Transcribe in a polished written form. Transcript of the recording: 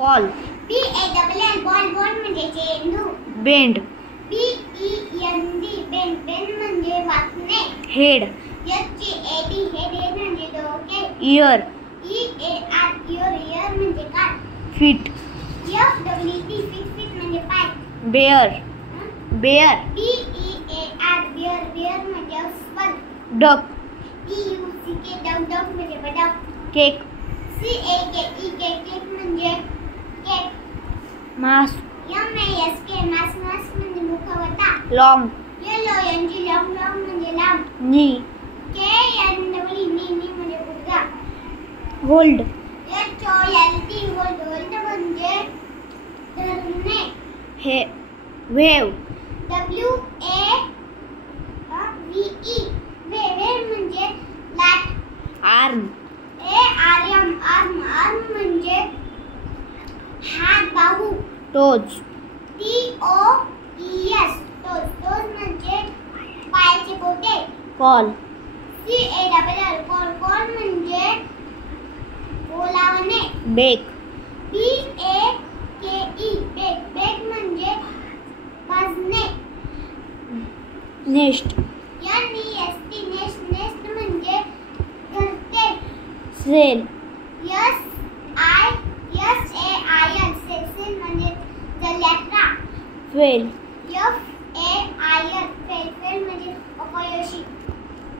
Ball. BALL ball म्हणजे चेंडू. Bend. BEND bend म्हणजे वाकणे. हेड. HAD हेड म्हणजे डोके. इयर. EAR इयर म्हणजे कान. फीट. FWT फीट म्हणजे पाय. बेअर. बेअर. BEAR बेअर म्हणजे अस्वल. डक. DUCK डक म्हणजे बदक. केक. CAKE केक म्हणजे केक. मास. MASK मास म्हणजे मुखवटा. लॉंग. LONG लॉंग म्हणजे लांब. नी. KNWE नी म्हणजे गुडघा. होल्ड. HOLD होल्ड म्हणजे धरणे. हे वेव. WAVE वेव म्हणजे लाट. आर्म. आर्म म्हणजे हात बाहू. टोज. TOES टोज म्हणजे पायाचे बोटे. कॉल. CALL कॉल म्हणजे बोलावणे. बेक. BAKE बेक म्हणजे भाजणे. नेस्ट. NEST नेस्ट म्हणजे घरटे. सेल. SAIL सेल म्हणजे जलयात्रा. फेल. FAIL फेल म्हणजे अपयशी.